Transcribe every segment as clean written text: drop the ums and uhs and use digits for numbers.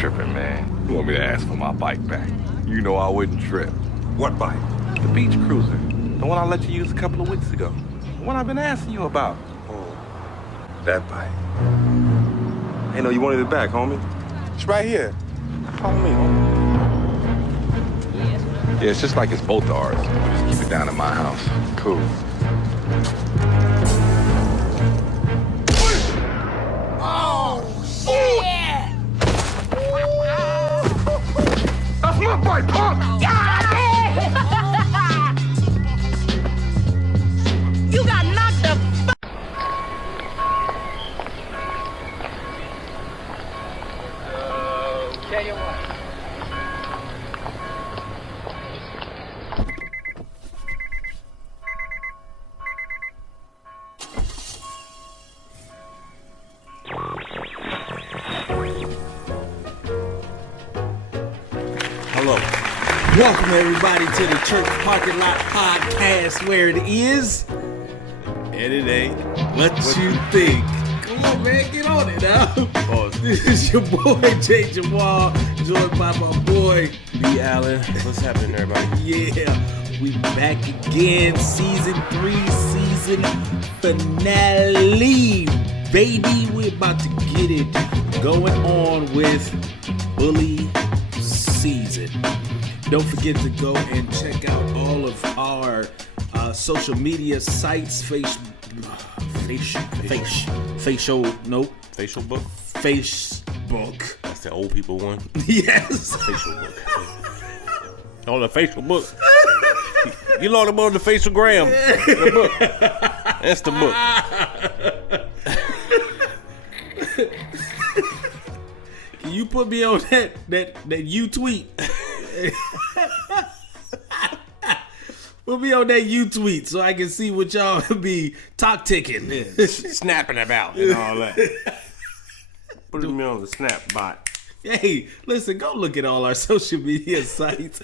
tripping, man. You want me to ask for my bike back? You know I wouldn't trip. What bike? The beach cruiser. The one I let you use a couple of weeks ago. The one I've been asking you about. Oh, that bike. Hey, no, you wanted it back, homie? It's right here. Follow me, homie. Yeah, it's just like it's both ours. Just keep it down at my house. Cool. That's my bike, punk! You got knocked the Hello. Welcome everybody to the Church Parking Lot Podcast, where it is And it ain't. what you think. Come on, man, get on it now. This is your boy Jay Jamal, joined by my boy B. Allen. What's happening, everybody? Yeah, we back again, season 3, season finale, baby. We about to get it going on with Bully season. Don't forget to go and check out all of our social media sites, Facial book? Facebook. That's the old people one. Yes. Facial book. On the facial book. You learn about the facial gram. The book. That's the book. Can you put me on that you tweet? Put me on that you tweet so I can see what y'all be talk ticking. Snapping about and all that. Put me on the snap bot. Hey, listen, go look at all our social media sites.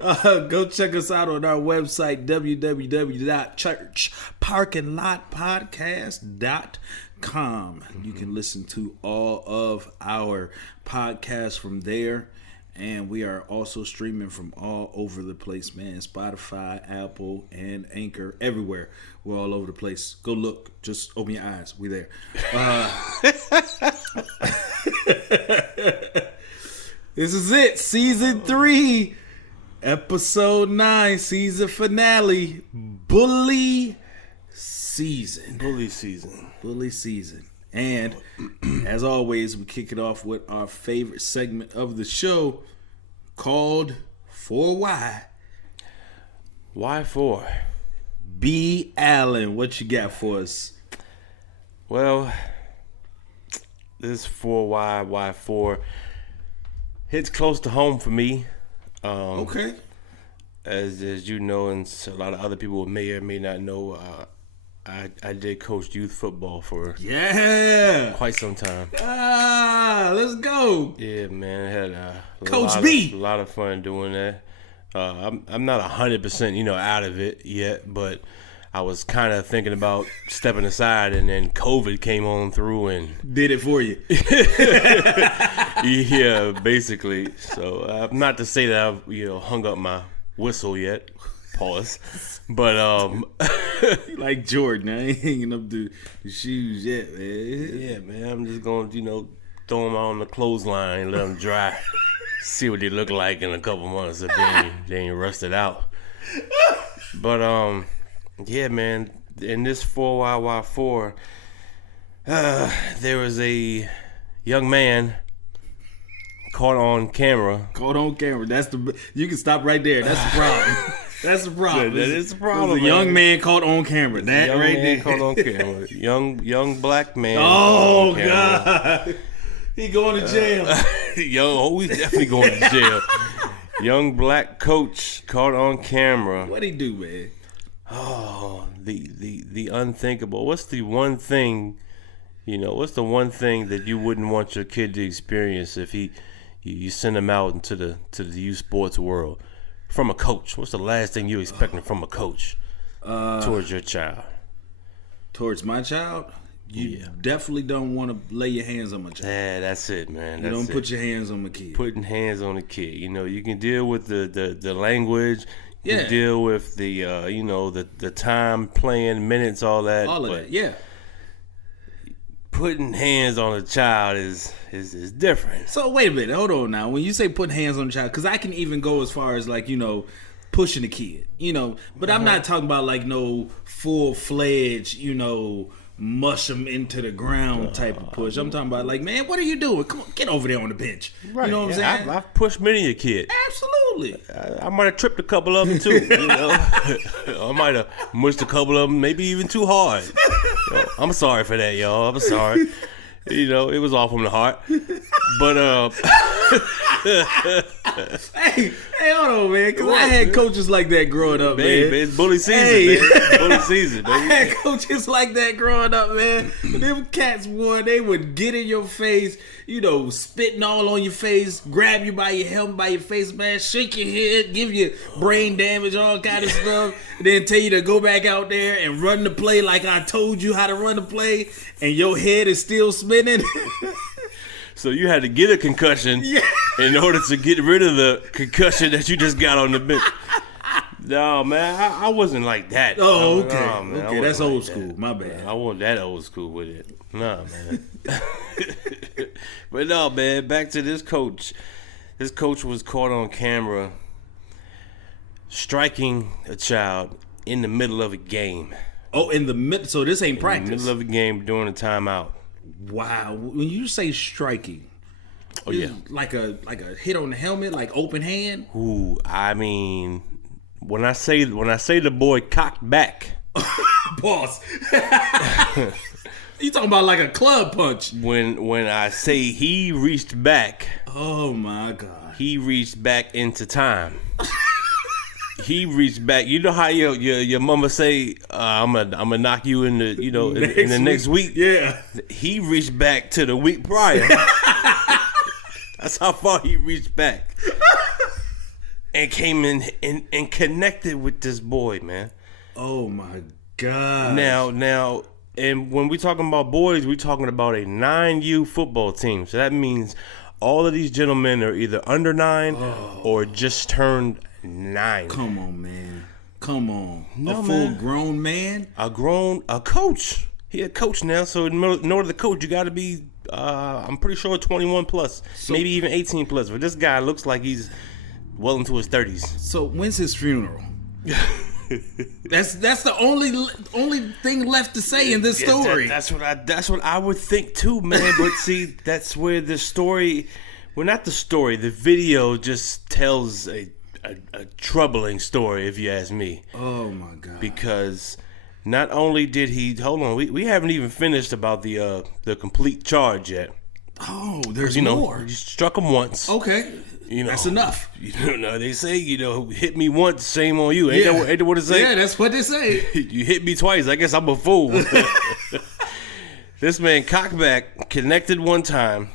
Go check us out on our website, www.churchparkinglotpodcast.com. You can listen to all of our podcasts from there. And we are also streaming from all over the place, man. Spotify, Apple, and Anchor, everywhere. We're all over the place. Go look. Just open your eyes. We there. This is it. Season 3, episode 9, season finale. Bully season. Bully season. Bully season. And as always, we kick it off with our favorite segment of the show called 4Y. Why 4? B. Allen, what you got for us? Well, this 4Y, why 4 hits close to home for me. Okay. As you know, and a lot of other people may or may not know, I did coach youth football for quite some time. Let's go. Yeah, man, I had Coach B. A lot of fun doing that. I'm not 100% out of it yet, but I was kind of thinking about stepping aside, and then COVID came on through and did it for you. Yeah, basically. So not to say that I've hung up my whistle yet. Pause. But like Jordan, I ain't hanging up the shoes yet, man. Yeah, man, I'm just gonna throw them out on the clothesline and let them dry. See what they look like in a couple months if they ain't rusted out. But yeah, man, in this 4YY4, there was a young man caught on camera. Caught on camera. You can stop right there. That's the problem. That's the problem. That is the problem. A young man caught on camera. That young right man there. caught on camera. Young black man. Oh on camera. God. He going to jail. He's definitely going to jail. Young black coach caught on camera. What'd he do, man? Oh, the unthinkable. What's the one thing, what's the one thing that you wouldn't want your kid to experience if you send him out into the youth sports world? From a coach, what's the last thing you expecting from a coach towards your child? Towards my child? You definitely don't want to lay your hands on my child. Yeah, that's it, man. You don't put your hands on my kid. Putting hands on the kid. You know, you can deal with the language. You Yeah. can deal with the the time playing, minutes, all that. All of but that, yeah. putting hands on a child is different. So wait a minute, hold on now. When you say putting hands on the child, because I can even go as far as like, pushing the kid, but I'm not talking about like no full-fledged, mush them into the ground type of push. I'm talking about like, man, what are you doing? Come on, get over there on the bench. Right. You know what I'm saying? I've pushed many a kid. Absolutely. I might have tripped a couple of them too. I might have mushed a couple of them, maybe even too hard. I'm sorry for that, y'all. I'm sorry. It was all from the heart. But hey, hold on, man, because I had coaches like that growing up, man. It's bully season, Hey. man. It's bully season, baby. I had coaches like that growing up, man. Them cats, boy, they would get in your face, spitting all on your face, grab you by your helmet, by your face, man, shake your head, give you brain damage, all kind of stuff, and then tell you to go back out there and run the play like I told you how to run the play, and your head is still spinning. So you had to get a concussion in order to get rid of the concussion that you just got on the bench. No, man, I wasn't like that. Oh, okay. No, man, Okay, that's old school. My bad. I wasn't that old school with it. Nah, man. But no, man, back to this coach. This coach was caught on camera striking a child in the middle of a game. Oh, in the middle. So this ain't In practice. the middle of a game during a timeout. Wow. When you say striking, Oh yeah. like a hit on the helmet, like open hand. Ooh, I mean, when I say the boy cocked back, Pause. You talking about like a club punch? when I say he reached back, Oh my god. he reached back into time. He reached back. You know how your mama say, "I'm gonna knock you in the in the next week." Yeah. He reached back to the week prior. That's how far he reached back, and came in and connected with this boy, man. Oh my god. Now, and when we talking about boys, we talking about a 9U football team. So that means all of these gentlemen are either under 9 or just turned 9. Come on, man. Come on. No, a man. full grown man. A coach. He a coach now, so in order to coach, you got to be, I'm pretty sure 21 plus, maybe even 18 plus. But this guy looks like he's well into his 30s. So when's his funeral? That's the only thing left to say in this story. That's what I would think too, man. But see, that's where the story, well, not the story, the video just tells a troubling story, if you ask me. Oh my god. Because not only did he, hold on, we haven't even finished about the complete charge yet. Oh, there's You know, more. you struck him once. Okay. That's enough. They say, hit me once, shame on you. Ain't that what it say? Yeah, that's what they say. You hit me twice. I guess I'm a fool. This man cocked back, connected one time,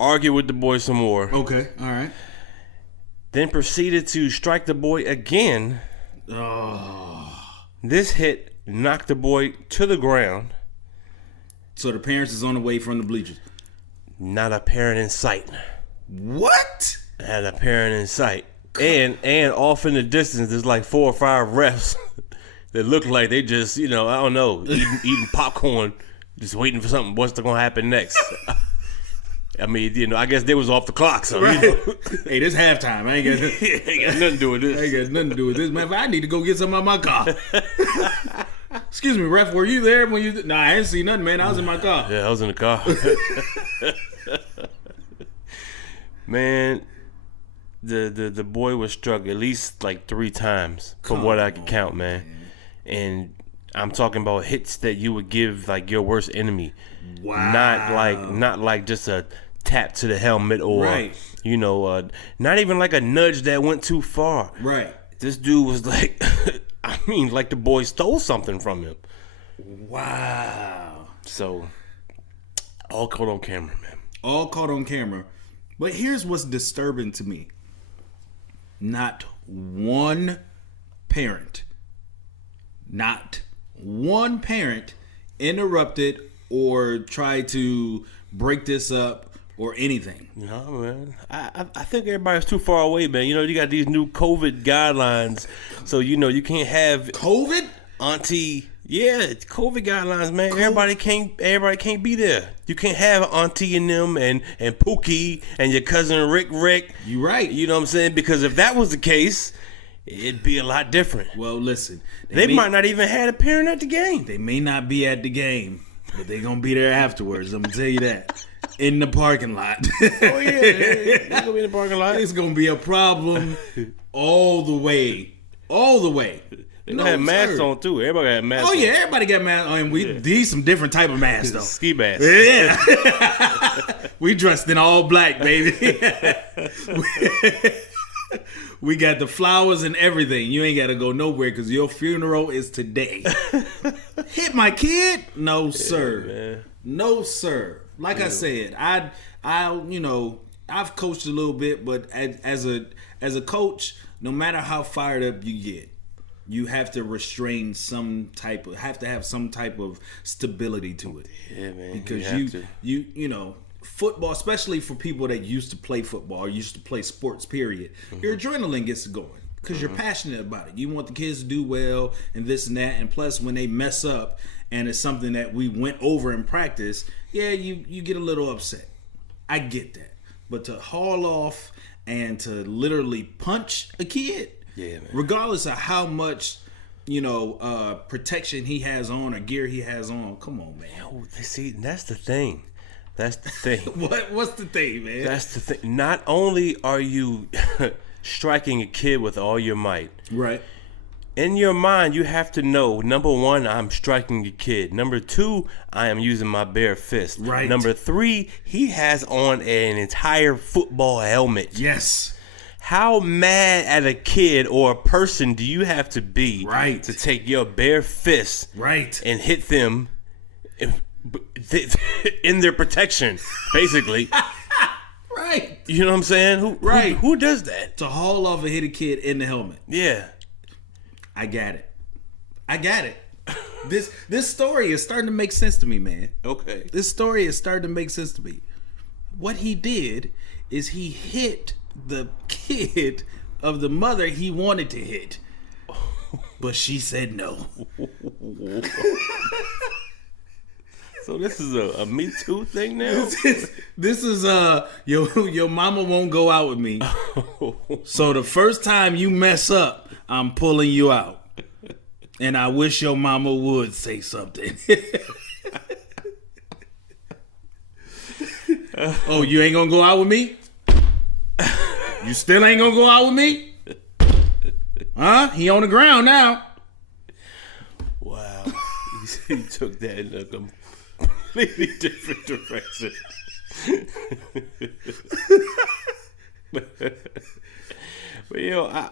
argued with the boy some more, Okay, all right. then proceeded to strike the boy again. Oh. This hit knocked the boy to the ground. So the parents is on the way from the bleachers. Not a parent in sight. What? Not a parent in sight. And off in the distance, there's like 4 or 5 refs that look like they just, I don't know, eating popcorn, just waiting for something. What's going to happen next? I mean, I guess they was off the clock, so Right. Hey, this halftime. I ain't got ain't got nothing to do with this. I ain't got nothing to do with this, man. I need to go get some out of my car. Excuse me, ref. Were you there when you? Nah, I didn't see nothing, man. I was in my car. Yeah, I was in the car. Man, the boy was struck at least like 3 times from what I could count, man. And I'm talking about hits that you would give like your worst enemy. Wow. Not like just a tap to the helmet or Right. not even like a nudge that went too far. Right. This dude was like I mean, like the boy stole something from him. Wow. So all caught on camera, man. All caught on camera. But here's what's disturbing to me. Not one parent interrupted or tried to break this up or anything. No, man. I think everybody's too far away, man. You know, you got these new COVID guidelines, so you know you can't have COVID? auntie. Yeah, it's COVID guidelines, man. Everybody can't be there. You can't have auntie and them and Pookie and your cousin Rick. You right. You know what I'm saying? Because if that was the case, it'd be a lot different. Well, listen. They might not even have a parent at the game. They may not be at the game, but they going to be there afterwards. I'm going to tell you that. In the parking lot. Oh, yeah. They're going to be in the parking lot. It's going to be a problem all the way. All the way. They gonna have masks on, too. Everybody got masks on. Oh, yeah. Everybody got masks on. And we need some different type of masks, though. Ski masks. Yeah. We dressed in all black, baby. We got the flowers and everything. You ain't got to go nowhere because your funeral is today. Hit my kid? No, sir. Man. No, sir. Like I said, I I've coached a little bit, but as a coach, no matter how fired up you get, you have to restrain have to have some type of stability to it. Yeah, man. Because you know, football, especially for people that used to play football or used to play sports, period, your adrenaline gets going because you're passionate about it. You want the kids to do well and this and that. And plus, when they mess up and it's something that we went over in practice, yeah, you get a little upset. I get that. But to haul off and to literally punch a kid, yeah, man. Regardless of how much, protection he has on or gear he has on, come on, man. Oh, see, that's the thing. That's the thing. What's the thing, man? That's the thing. Not only are you striking a kid with all your might, right? In your mind, you have to know, number one, I'm striking a kid. Number two, I am using my bare fist. Right. Number three, he has on an entire football helmet. Yes. How mad at a kid or a person do you have to be to take your bare fist and hit them in their protection, basically? Right. You know what I'm saying? Who does that? To haul off and hit a kid in the helmet. Yeah. I got it. This story is starting to make sense to me, man. Okay. This story is starting to make sense to me. What he did is he hit the kid of the mother he wanted to hit. But she said no. So this is a Me Too thing now? This is your mama won't go out with me. So the first time you mess up, I'm pulling you out. And I wish your mama would say something. Oh, you ain't gonna go out with me? You still ain't gonna go out with me? Huh? He on the ground now. Wow. He took that in a completely different direction. But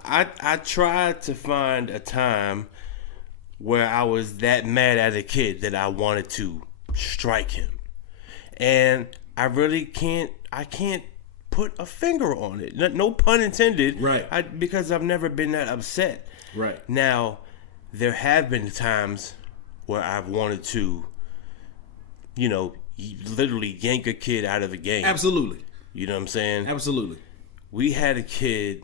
I tried to find a time where I was that mad at a kid that I wanted to strike him. And I really can't put a finger on it. No pun intended. Right. Because I've never been that upset. Right. Now, there have been times where I've wanted to, literally yank a kid out of the game. Absolutely. You know what I'm saying? Absolutely. We had a kid.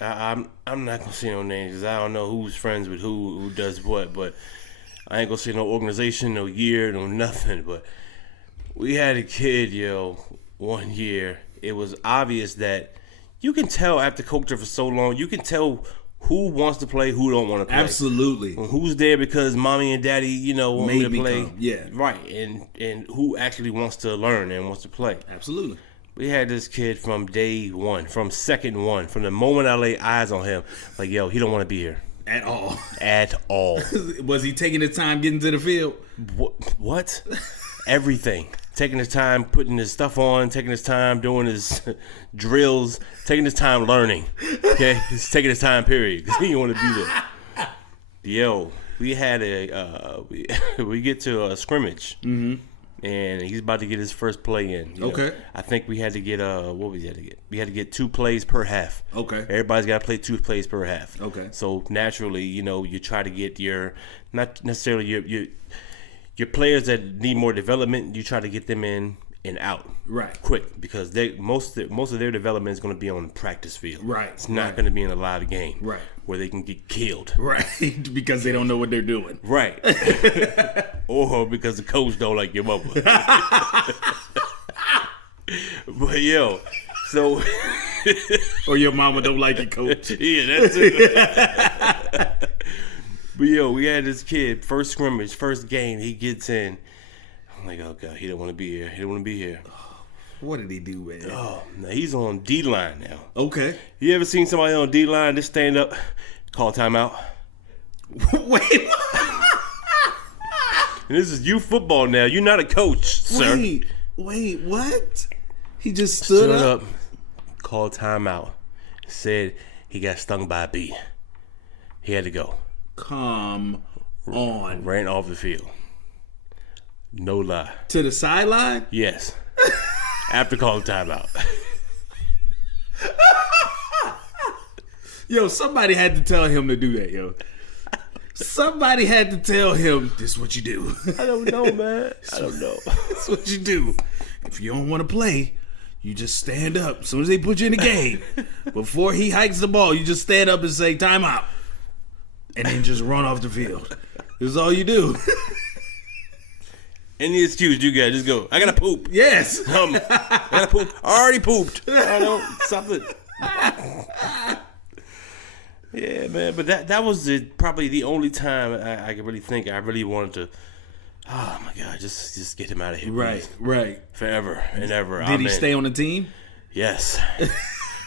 I'm not gonna say no names because I don't know who's friends with who does what, but I ain't gonna say no organization, no year, no nothing. But we had a kid, one year. It was obvious that you can tell after coaching for so long, you can tell who wants to play, who don't want to play. Absolutely. Who's there because mommy and daddy, want me to play. Yeah. Right. And who actually wants to learn and wants to play. Absolutely. We had this kid from day one, from second one, from the moment I laid eyes on him, like, he don't want to be here. At all. At all. Was he taking his time getting to the field? What? Everything. Taking his time putting his stuff on, taking his time doing his drills, taking his time learning. Okay? He's taking his time, period, because he didn't want to be there. We had we get to a scrimmage. Mm-hmm. And he's about to get his first play in. Okay. I think we had to get what we had to get? We had to get 2 plays per half. Okay. Everybody's got to play 2 plays per half. Okay. So naturally, you try to get your not necessarily your players that need more development, you try to get them in and out Right. quick because most of their development is going to be on the practice field. Right, It's not right. going to be in a live game. Right. Where they can get killed. Right. Because they don't know what they're doing. Right. Or because the coach don't like your mother. But yo, so Or your mama don't like your coach. yeah, that's it. But yo, we had this kid, first scrimmage, first game, he gets in. I'm like, oh God, he don't want to be here. He don't want to be here. What did he do, man? Oh, now he's on D-line now. Okay. You ever seen somebody on D-line just stand up, call timeout? Wait. And this is youth football now. You're not a coach, sir. Wait, what? He just stood up. Called timeout. Said he got stung by a bee. He had to go. Come on. Ran off the field. No lie. To the sideline? Yes. After calling timeout. Yo, somebody had to tell him to do that, yo. Somebody had to tell him, this is what you do. I don't know, man. I don't know. That's what you do. If you don't want to play, you just stand up. As soon as they put you in the game, before he hikes the ball, you just stand up and say, timeout. And then just run off the field. This is all you do. Any excuse you got, just go. I gotta poop. Yes. I gotta poop. I already pooped. I know something. Yeah, man. But that was probably the only time I could really think I really wanted to. Oh my God, just get him out of here. Right, please. right. Forever and ever. Did he stay on the team? Yes.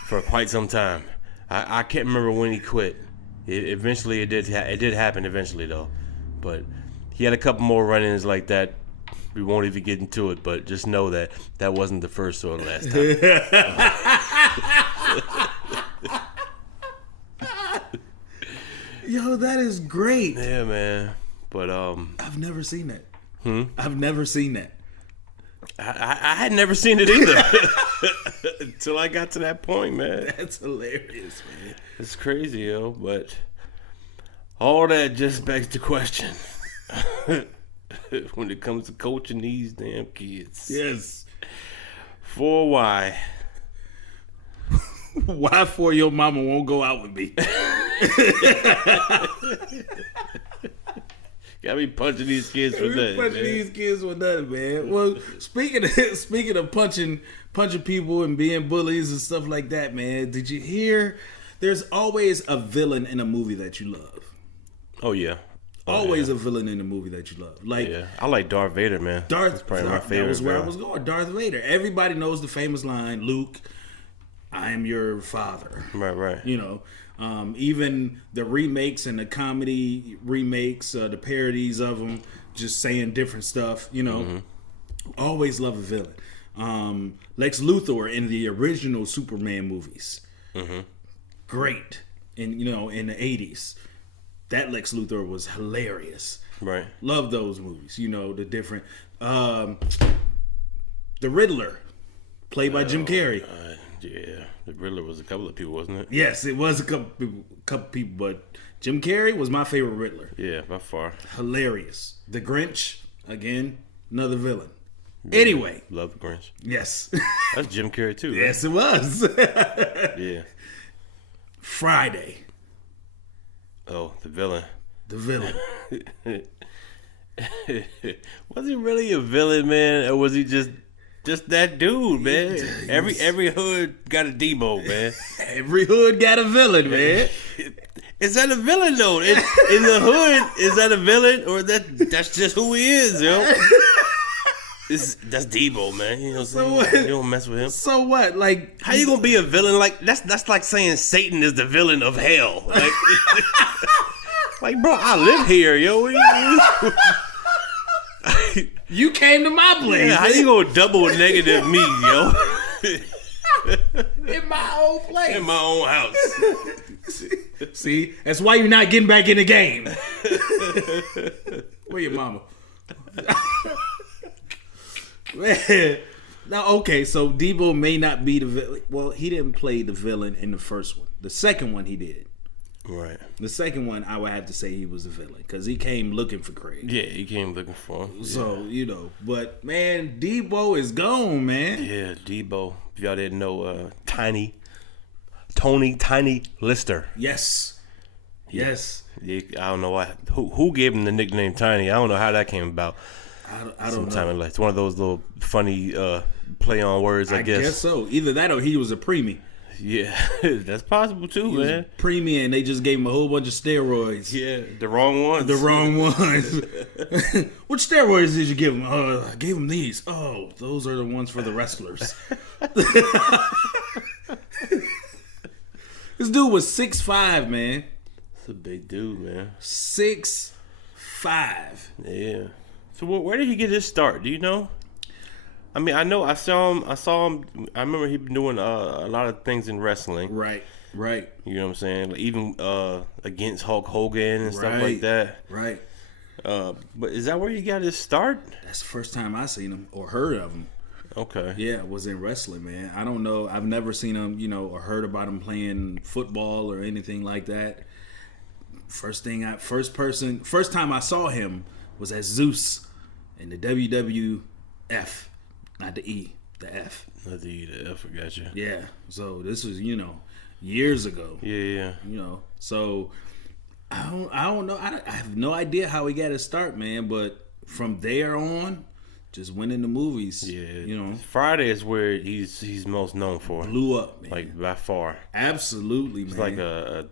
For quite some time. I can't remember when he quit. Eventually, it did happen eventually though. But he had a couple more run-ins like that. We won't even get into it, but just know that wasn't the first or the last time. Yo, that is great. Yeah, man. But I've never seen that. I've never seen that. I had never seen it either until I got to that point, man. That's hilarious, man. It's crazy, yo. But all that just begs the question. When it comes to coaching these damn kids. Yes. For why? Why for your mama won't go out with me? Got me punching these kids for nothing. Punching these kids for nothing, man. Well, speaking of punching people and being bullies and stuff like that, man. Did you hear? There's always a villain in a movie that you love. Oh yeah. Always a villain in a movie that you love. Like Yeah, I like Darth Vader, man. That's probably my favorite. That was where I bro. was going. Darth Vader. Everybody knows the famous line, Luke, I am your father. Right. You know, even the remakes and the comedy remakes, the parodies of them, just saying different stuff. You know, always love a villain. Lex Luthor in the original Superman movies, great. And you know, in the 80s, that Lex Luthor was hilarious. Right. Love those movies. You know, the different. The Riddler, played by Jim Carrey. Yeah, the Riddler was a couple of people, wasn't it? Yes, it was a couple people, but Jim Carrey was my favorite Riddler. Yeah, by far. Hilarious. The Grinch, again, another villain. Anyway, Love the Grinch. yes. That's Jim Carrey too. Right? Yes, it was. Yeah. Friday, Oh, the villain. the villain. Was he really a villain, man, or was he just that dude, man? Every hood got a Debo, man. Every hood got a villain, man. Is that a villain though? In the hood, is that a villain, or that's just who he is, yo? That's Debo, man. You know what I'm saying? what? You don't mess with him. So what? Like, How you gonna be a villain? Like that's like saying Satan is the villain of hell. Like, like bro, I live here, yo. What you came to my place. Yeah, how you gonna double negative me, yo? In my own place. In my own house. See, that's why you're not getting back in the game. Where your mama? Man. Now, okay, so Debo may not be the villain. Well, he didn't play the villain in the first one. The second one he did. Right. The second one, I would have to say he was a villain because he came looking for Craig. Yeah, he came looking for him. So, but man, Debo is gone, man. Yeah, Debo. If y'all didn't know, Tony Lister. Yes. Yes. Yeah, I don't know why. Who gave him the nickname Tiny? I don't know how that came about. I don't know. It's one of those little funny play on words, I guess. So. Either that or he was a preemie. Yeah, that's possible too, He was man. preemie and they just gave him a whole bunch of steroids. Yeah, the wrong ones. The wrong ones. Which steroids did you give him? I gave him these. Oh, those are the ones for the wrestlers. This dude was 6'5", man. That's a big dude, man. 6'5". Yeah. So where did he get his start? Do you know? I mean, I know I saw him. I remember he been doing a lot of things in wrestling. Right. You know what I'm saying? Like, even against Hulk Hogan and stuff like that. Right. But is that where he got his start? That's the first time I seen him or heard of him. Okay. Yeah, it was in wrestling, man. I don't know. I've never seen him, or heard about him playing football or anything like that. First time I saw him was as Zeus in the WWF, not the E, the F. Not the E, the F. I got you. Yeah. So this was, years ago. Yeah. So I don't know. I have no idea how he got his start, man. But from there on, just went into movies. Yeah. Friday is where he's most known for. Blew up, man. Like by far. Absolutely, man. He's like a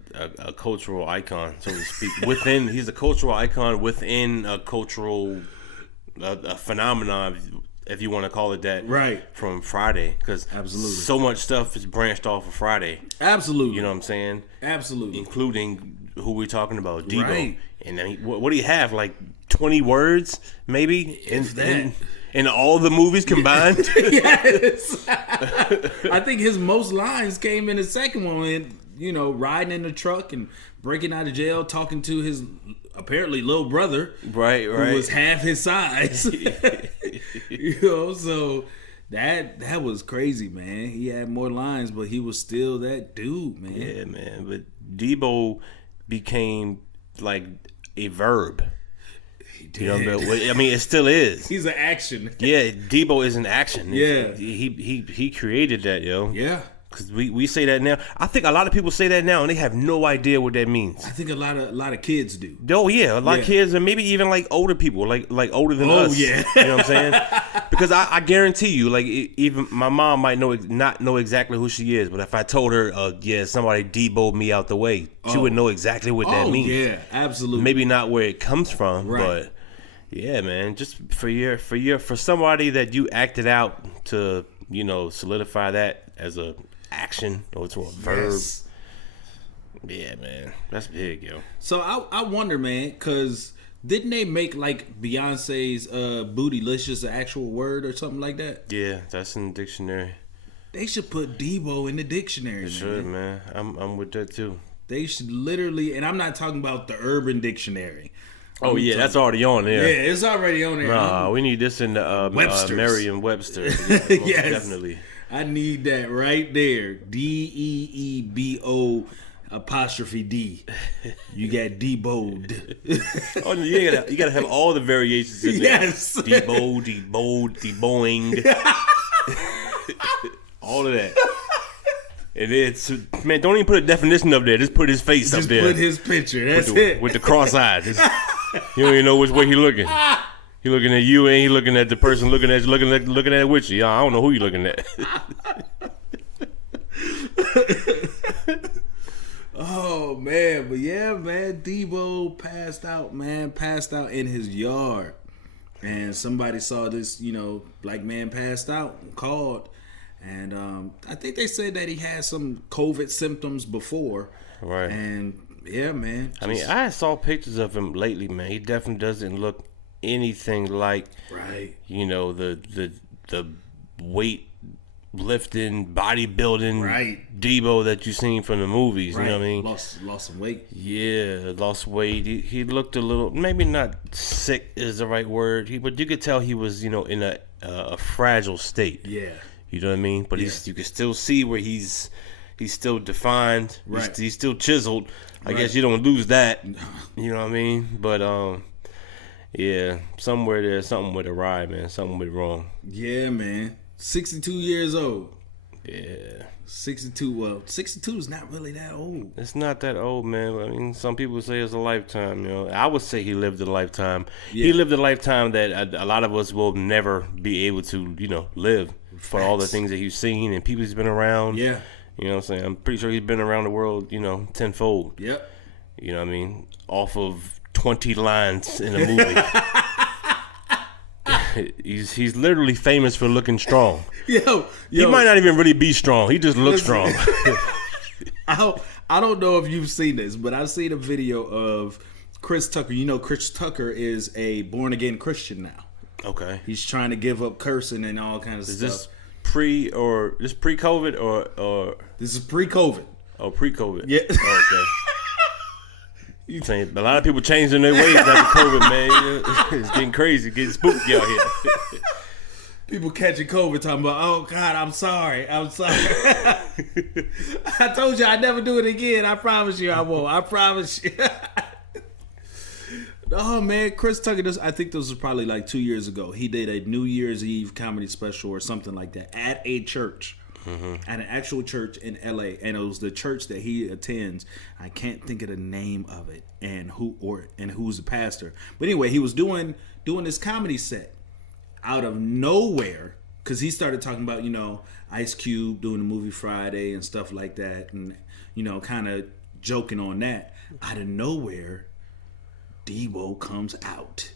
cultural icon, so to speak. He's a cultural icon within a cultural a phenomenon, if you want to call it that. Right. From Friday, because absolutely so much stuff is branched off of Friday. Absolutely. You know what I'm saying? Absolutely. Including who we're talking about, Debo. Right. And then what do you have? Like 20 words, maybe? In all the movies combined? Yes. I think his most lines came in the second one, riding in the truck and breaking out of jail, talking to his apparently little brother. Right. Who was half his size. So that was crazy, man. He had more lines, but he was still that dude, man. Yeah, man. But Debo became like a verb. He did. I mean, it still is. He's an action. Yeah, Debo is an action. Yeah. He created that, yo. Yeah. Because we say that now. I think a lot of people say that now, and they have no idea what that means. I think a lot of kids do. Oh yeah, a lot of kids, and maybe even like older people, like older than us. Oh yeah, you know what I'm saying? Because I guarantee you, like even my mom might not know exactly who she is, but if I told her, somebody Debo'd me out the way, she would know exactly what that means. Yeah, absolutely. Maybe not where it comes from, right. But yeah, man, just for somebody that you acted out to, solidify that as a action or to a verb. Yes. Yeah, man, that's big, yo. So I wonder, man, because didn't they make like Beyonce's bootylicious an actual word or something like that? Yeah, that's in the dictionary. They should put Debo in the dictionary. They should, man. I'm with that too. They should literally, and I'm not talking about the Urban Dictionary. Oh yeah, that's already on there. Yeah, it's already on there. Nah, we need this in the Merriam-Webster. Yeah, yes, definitely. I need that right there. DEEBO apostrophe D. You got Debo'd. Oh, you gotta have all the variations in there. Yes. Debo'd, deboing. All of that. And it's, man, don't even put a definition up there. Just put his face up there. Just put his picture. That's it. With the cross eyes. You don't even know which way he looking. He looking at you and he looking at the person looking at it with you. I don't know who you looking at. Oh man, but yeah, man, Debo passed out in his yard, and somebody saw this, black man passed out and called, and I think they said that he had some COVID symptoms before, right? And yeah, man, I mean, I saw pictures of him lately, man. He definitely doesn't look anything like, right? The weight lifting, bodybuilding, right? Debo that you seen from the movies, right. You know what I mean? Lost some weight. Yeah, lost weight. He looked a little, maybe not sick is the right word. But you could tell he was, in a fragile state. Yeah. You know what I mean? But you can still see where he's he's still defined. Right. He's still chiseled. I Right. guess you don't lose that. You know what I mean? But yeah, somewhere there's something with a ride, man. Something went wrong. Yeah, man. 62 years old. Yeah. 62. Well, 62 is not really that old. It's not that old, man. I mean, some people say it's a lifetime. You know, I would say he lived a lifetime. Yeah. He lived a lifetime that a lot of us will never be able to, you know, live for all the Facts. things that he's seen and people he's been around. Yeah. You know what I'm saying? I'm pretty sure he's been around the world, you know, tenfold. Yep. You know what I mean? Off of 20 lines in a movie. He's literally famous for looking strong. Yo. He might not even really be strong. He just looks strong. I don't know if you've seen this, but I've seen a video of Chris Tucker. You know, Chris Tucker is a born again Christian now. Okay. He's trying to give up cursing and all kinds of Is stuff. this pre-COVID or This is pre-COVID. pre-COVID? Yeah. Oh, okay. Saying a lot of people changing their ways after COVID, man. It's getting crazy, getting spooky out here. People catching COVID talking about, oh God, I'm sorry. I told you I'd never do it again. I promise you I won't. I promise you. Oh man, Chris Tucker, I think this was probably like 2 years ago. He did a New Year's Eve comedy special or something like that at a church. At an actual church in LA, and it was the church that he attends. I can't think of the name of it and who's the pastor. But anyway, he was doing this comedy set out of nowhere because he started talking about, you know, Ice Cube doing the movie Friday and stuff like that, and you know, kind of joking on that. Out of nowhere, Debo comes out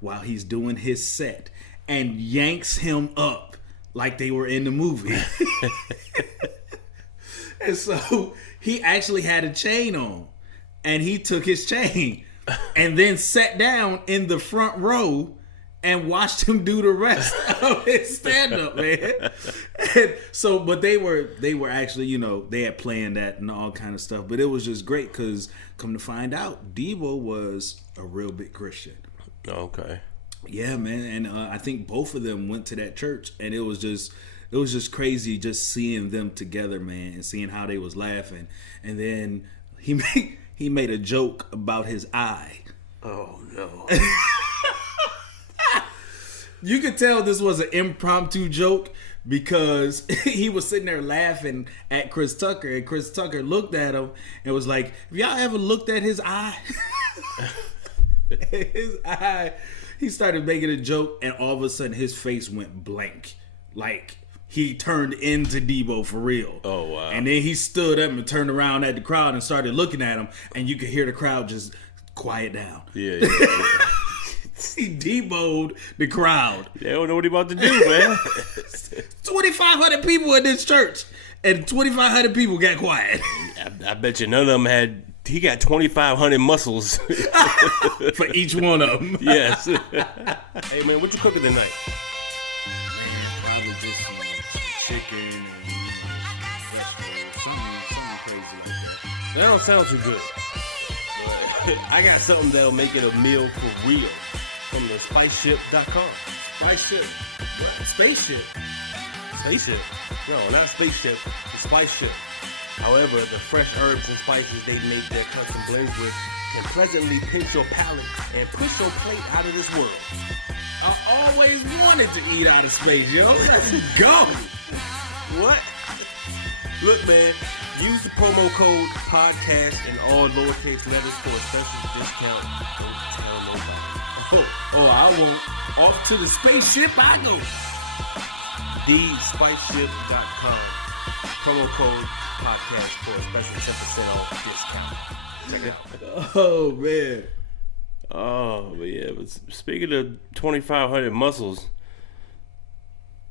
while he's doing his set and yanks him up like they were in the movie. And so he actually had a chain on, and he took his chain and then sat down in the front row and watched him do the rest of his stand-up, man. And so, but they were actually, you know, they had planned that and all kind of stuff. But it was just great because, come to find out, Debo was a real big Christian. Okay. Yeah, man, and I think both of them went to that church, and it was just crazy just seeing them together, man, and seeing how they was laughing. And then he made a joke about his eye. Oh no. You could tell this was an impromptu joke because he was sitting there laughing at Chris Tucker, and Chris Tucker looked at him and was like, "Have y'all ever looked at his eye?" His eye. He started making a joke, and all of a sudden his face went blank. Like he turned into Debo for real. Oh, wow. And then he stood up and turned around at the crowd and started looking at him, and you could hear the crowd just quiet down. Yeah. He Debo'd the crowd. They don't know what he about to do, man. 2,500 people in this church, and 2,500 people got quiet. I bet you none of them had. He got 2,500 muscles. For each one of them. Yes. Hey man, what you cooking tonight? Man, probably just some chicken and vegetables, something crazy like that. That don't sound too good. But I got something that'll make it a meal for real from the spiceship.com. Spaceship. What? Spaceship. Spaceship? No, not spaceship. The Spice Ship. However, the fresh herbs and spices they make their custom blends with can pleasantly pinch your palate and push your plate out of this world. I always wanted to eat out of space, yo. Let's go. What? Look, man, use the promo code podcast in all lowercase letters for a special discount. Don't tell nobody. Oh, I won't. Off to the spaceship I go. TheSpiceship.com. Promo code podcast for a special 10% off discount. Check it out. Oh, man. Oh, but yeah, but speaking of 2,500 muscles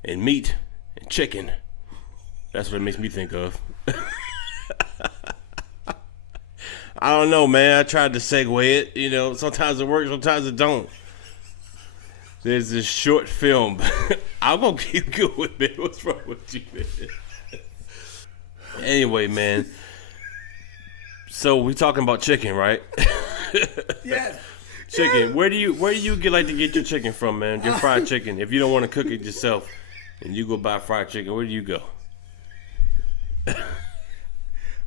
and meat and chicken, that's what it makes me think of. I don't know, man. I tried to segue it. You know, sometimes it works, sometimes it don't. There's this short film. I'm going to keep going, man. What's wrong with you, man? Anyway, man. So we talking about chicken, right? Yes. Chicken. Where do you get like to get your chicken from, man? Your fried chicken. If you don't want to cook it yourself and you go buy fried chicken, where do you go?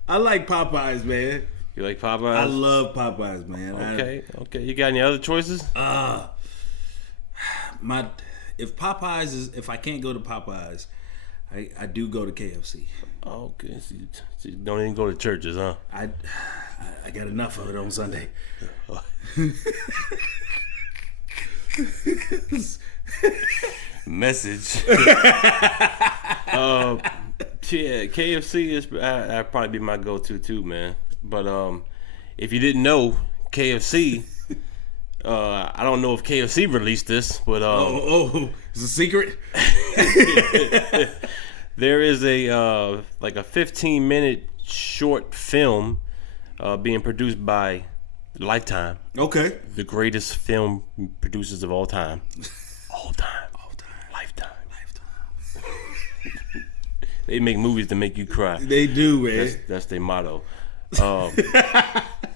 I like Popeyes, man. You like Popeyes? I love Popeyes, man. Okay. You got any other choices? If I can't go to Popeyes, I do go to KFC. Okay. So you don't even go to churches, huh? I got enough of it on Sunday. Message. Yeah, KFC is I'd probably be my go-to too, man. But if you didn't know, KFC, I don't know if KFC released this, but it's a secret. there is a like a 15-minute short film being produced by Lifetime, Okay. the greatest film producers of all time. Lifetime. They make movies to make you cry. They do, man. That's their motto.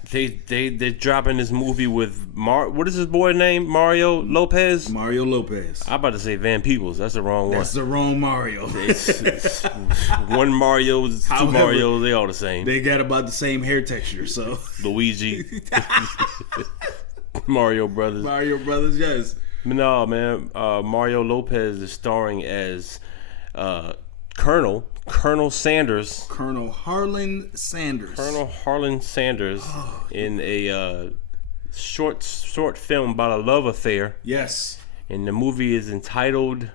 They're dropping this movie with what is his boy name? Mario Lopez. Mario Lopez. I'm about to say Van Peebles. That's the wrong one. That's the wrong Mario. It's one Mario, two However, Marios. They all the same. They got about the same hair texture, so Luigi, Mario Brothers. Mario Brothers, yes. No, man. Mario Lopez is starring as Colonel Sanders. Colonel Harlan Sanders. Colonel Harlan Sanders in a short film about a love affair. Yes. And the movie is entitled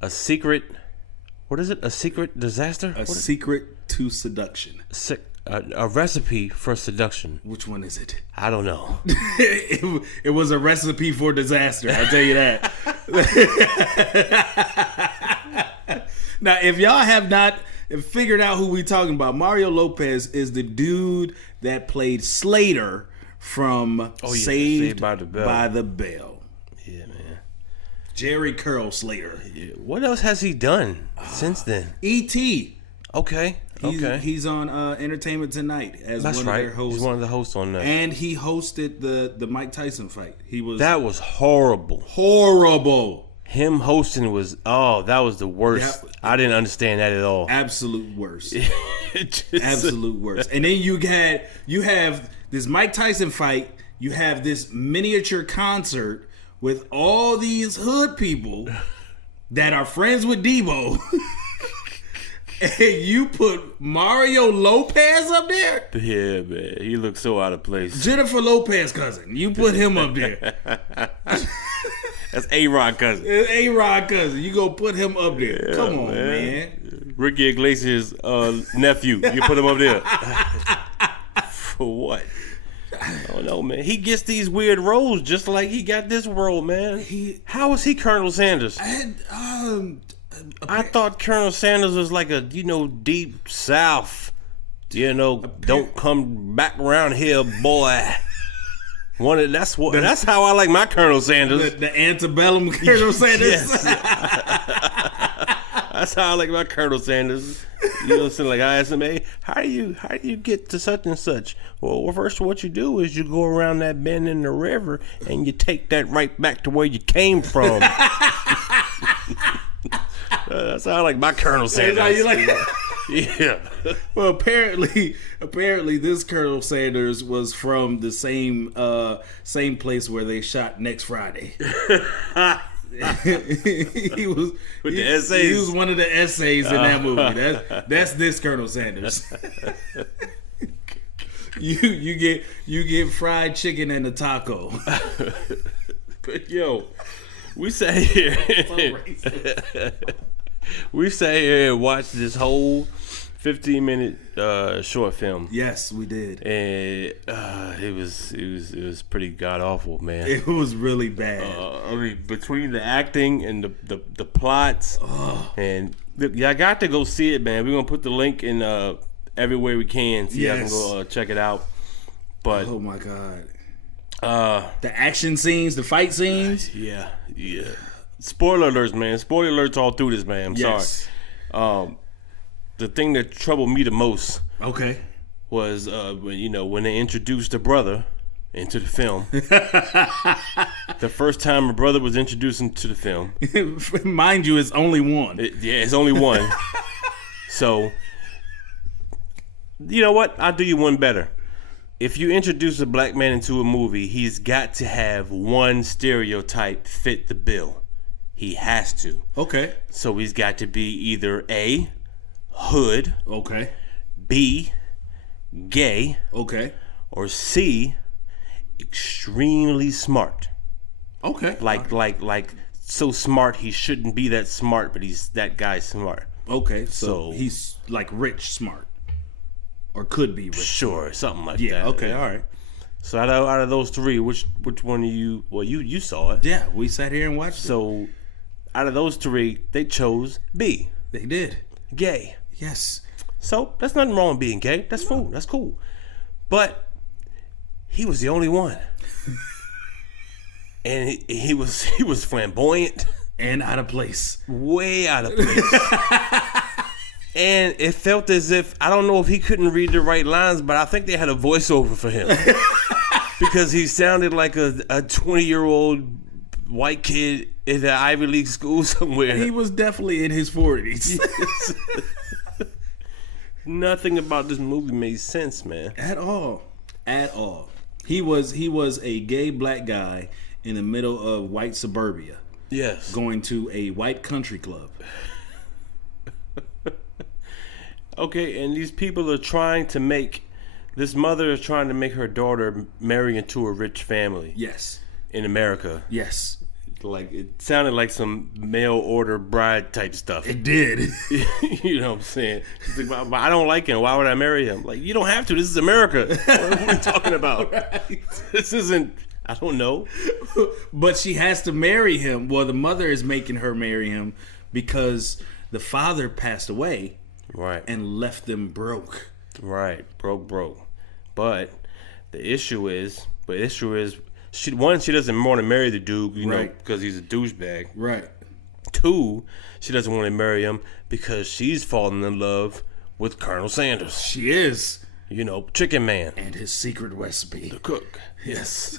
A Secret. What is it? A Secret Disaster? A Secret to Seduction. A Recipe for Seduction. Which one is it? I don't know. it was a recipe for disaster, I'll tell you that. Now, if y'all have not figured out who we talking about, Mario Lopez is the dude that played Slater from Saved by the Bell. Yeah, man. Jerry Curl Slater. Yeah. What else has he done since then? E.T. Okay. He's on Entertainment Tonight as That's one right. of their hosts. He's one of the hosts on there. And he hosted the Mike Tyson fight. That was horrible. Horrible. Him hosting was that was the worst. Yep. I didn't understand that at all. Absolute worst. Absolute worst. And then you have this Mike Tyson fight. You have this miniature concert with all these hood people that are friends with Debo. And you put Mario Lopez up there? Yeah, man. He looks so out of place. Jennifer Lopez cousin. You put him up there. That's A-Rod cousin. It's A-Rod cousin. You go put him up there. Yeah, Come on, man. Ricky Iglesias' nephew. You put him up there. For what? I don't know, man. He gets these weird roles just like he got this role, man. How is he Colonel Sanders? I thought Colonel Sanders was like a, deep south. Don't come back around here, boy. That's how I like my Colonel Sanders. The antebellum Colonel Sanders. Yes. That's how I like my Colonel Sanders. Like I asked him, hey, how do you get to such and such? Well, first what you do is you go around that bend in the river and you take that right back to where you came from. That's how I like my Colonel Sanders. That's how you like Yeah. Well, apparently, this Colonel Sanders was from the same place where they shot Next Friday. He was with the essays. He was one of the essays in that movie. That's this Colonel Sanders. You get fried chicken and a taco. But we sat here. We sat here and watched this whole 15-minute short film. Yes, we did. And it was pretty god awful, man. It was really bad. Between the acting and the plots, and I got to go see it, man. We're gonna put the link in everywhere we can, so y'all can go check it out. But oh my god, the action scenes, the fight scenes, yeah. Spoiler alerts, man. Spoiler alerts all through this, man. I'm sorry. The thing that troubled me the most, was when they introduced the brother into the film. The first time a brother was introduced into the film. Mind you, it's only one. It's only one. So You know what? I'll do you one better. If you introduce a black man into a movie, he's got to have one stereotype fit the bill. He has to. Okay. So he's got to be either A, hood, Okay. B, gay, Okay. or C, extremely smart. Okay. Like so smart he shouldn't be that smart, but he's that guy smart. Okay. So So- he's like rich smart. Or could be rich. Sure, something like Yeah. that. Okay. All right. So out of those three, which one of you? Well, you saw it. Yeah. We sat here and watched it. So out of those three, they chose B, They did. gay. Yes. So there's nothing wrong with being gay. That's cool. That's cool. But he was the only one, and he was flamboyant, And out of place. way out of place. And it felt as if, I don't know if he couldn't read the right lines, but I think they had a voiceover for him. Because he sounded like a 20-year-old white kid in an Ivy League school somewhere. He was definitely in his 40s. Nothing about this movie made sense, man. At all. At all. He was a gay black guy in the middle of white suburbia Yes. going to a white country club. Okay, and these people are trying to make, this mother is trying to make her daughter marry into a rich family Yes. in America. Yes. Like, it sounded like some mail order bride type stuff. It did. You know what I'm saying? She's like, "But I don't like him. Why would I marry him?" Like, you don't have to. This is America. What are we talking about? This isn't, I don't know. But she has to marry him. Well, the mother is making her marry him because the father passed away Right. and left them broke. Right. Broke. But the issue is, she doesn't want to marry the dude, you know, Right. because he's a douchebag. Right. 2, she doesn't want to marry him because she's fallen in love with Colonel Sanders. She is. You know, Chicken Man, And his secret recipe. the cook. Yes.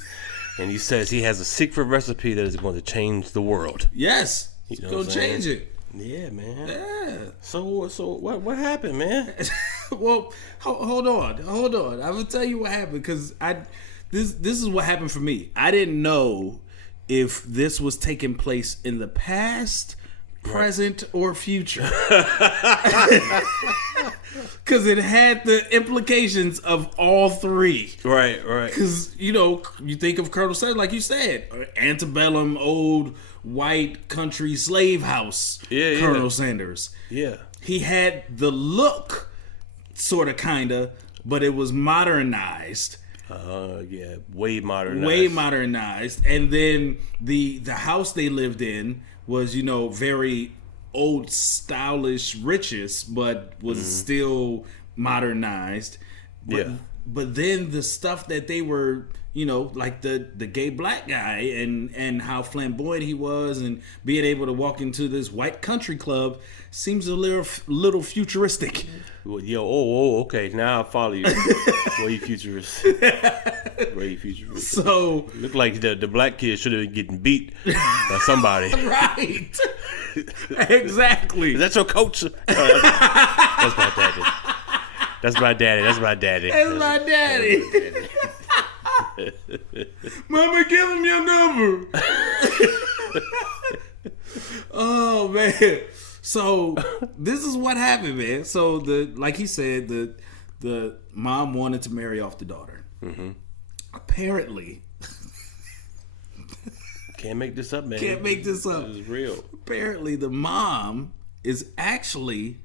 And he says he has a secret recipe that is going to change the world. Yes. You know Go what I'm saying? change it. Yeah, man. Yeah. So what happened, man? Well, hold on. I will tell you what happened because this is what happened for me. I didn't know if this was taking place in the past, present, or future. Because it had the implications of all three. Right. Because, you think of Colonel Sanders, like you said, antebellum, old, white, country slave house Yeah. Colonel Sanders. Yeah. He had the look, sort of, kind of, but it was modernized. Yeah, way modernized. Way modernized. And then the house they lived in was, very old, stylish, riches, but was still modernized. But, Yeah. But then the stuff that they were, like the gay black guy and how flamboyant he was and being able to walk into this white country club seems a little futuristic. Well, okay. Now I follow you. Way futurist. Way futurist. So Look like the black kid should have been getting beat by somebody. right. Exactly. Is that your coach? That's my daddy. That's my daddy. That's my daddy. Mama, give him your number. Oh man. So this is what happened, man. So like he said, the mom wanted to marry off the daughter. Mm-hmm. Apparently, Can't make this up, man. can't make this up. This is real. Apparently, the mom is actually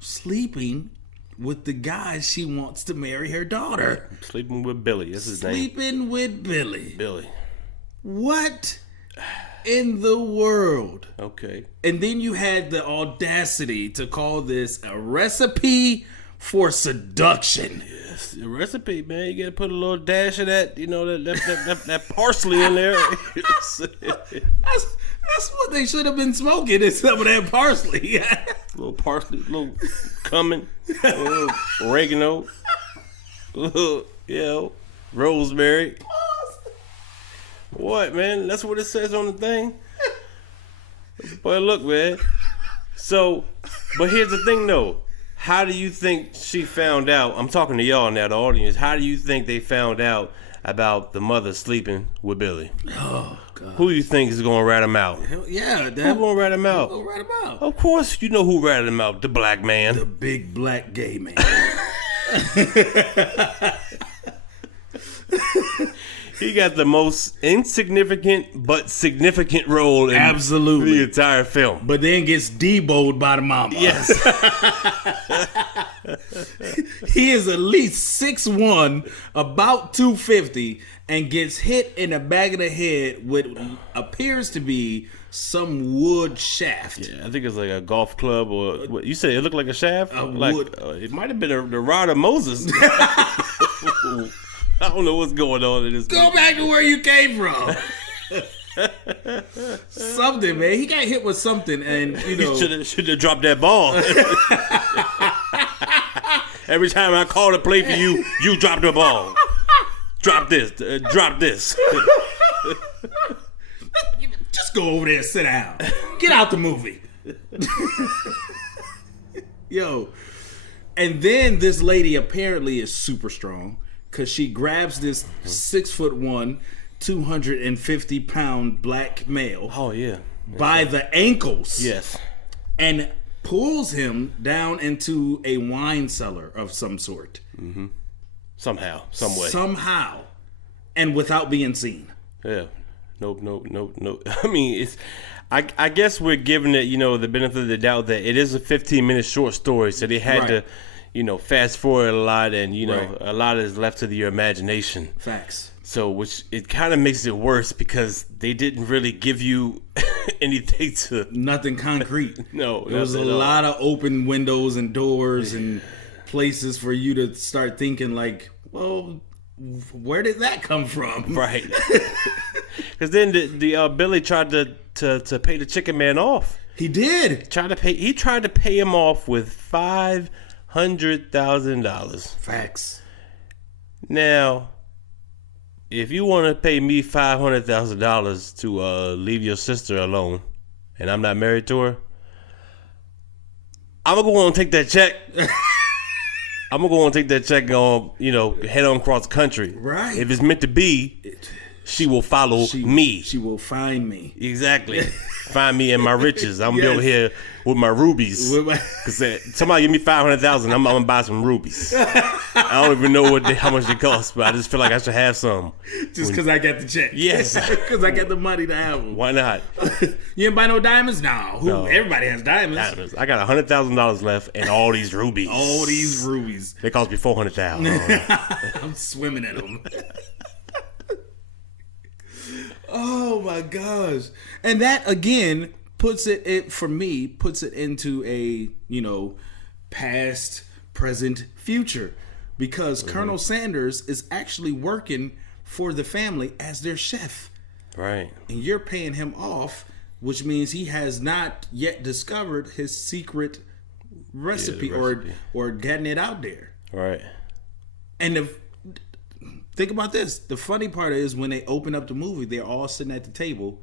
sleeping with the guy she wants to marry her daughter. Sleeping with Billy. That's his name. Sleeping with Billy. Billy. What in the world? Okay. And then you had the audacity to call this a recipe for seduction. It's a recipe, man. You gotta put a little dash of that, that parsley in there. That's what they should have been smoking, is some of that parsley. Little parsley, little cumin, little oregano, little, rosemary. What, man? That's what it says on the thing. But look, man. So, but here's the thing, though. How do you think she found out? I'm talking to y'all now, the audience. How do you think they found out about the mother sleeping with Billy? Oh God. Who do you think is gonna rat him out? Hell, yeah, Who gonna rat him out? Go right about. Of course, you know who ratted him out. The black man. The big black gay man. He got the most insignificant but significant role in Absolutely. the entire film. But then gets deboed by the mama. Yes. He is at least 6'1", about 250, and gets hit in the back of the head with appears to be some wood shaft. Yeah, I think it's like a golf club or what you said it looked like a shaft. Like wood. It might have been the rod of Moses. I don't know what's going on in this. Go back to where you came from. Something, man. He got hit with something, and you know, should have dropped that ball. Every time I call to play for you, you drop the ball. Drop this. Drop this. just go over there and sit down. Get out the movie. Yo. And then this lady apparently is super strong because she grabs this 6'1", 250-pound black male Oh yeah. by the ankles. Yes. And pulls him down into a wine cellar of some sort. Somehow, some way. Somehow. And without being seen. Yeah. Nope. I mean, it's. I guess we're giving it, the benefit of the doubt that it is a 15-minute short story, so they had Right. to, fast forward a lot, and Right. a lot is left to your imagination. Facts. So, which it kind of makes it worse because they didn't really give you anything to. Nothing concrete. No, There was a nothing at all. lot of open windows and doors and places for you to start thinking like, well, where did that come from? Right. Because then the Billy tried to pay the chicken man off. He did. He tried to pay him off with $500,000. Facts. Now, if you want to pay me $500,000 to leave your sister alone, and I'm not married to her, I'm gonna go on and take that check. I'm gonna go on and take that check and head on across the country. Right. If it's meant to be, she will follow me. She will find me. Exactly. Find me in my riches. I'm gonna be Yes. over here with my rubies. With my- Cause somebody give me $500,000, I'm gonna buy some rubies. I don't even know how much they cost, but I just feel like I should have some. Just because I got the check. Yes. Because I got the money to have them. Why not? You didn't buy no diamonds? No. No. Everybody has diamonds. Diamonds. I got $100,000 left and all these rubies. All these rubies. They cost me $400,000. I'm swimming in them. Oh my gosh. And that again puts it into a, past, present, future. Because Colonel Sanders is actually working for the family as their chef. Right. And you're paying him off, which means he has not yet discovered his secret recipe, recipe. or getting it out there. Right. And think about this. The funny part is when they open up the movie, they're all sitting at the table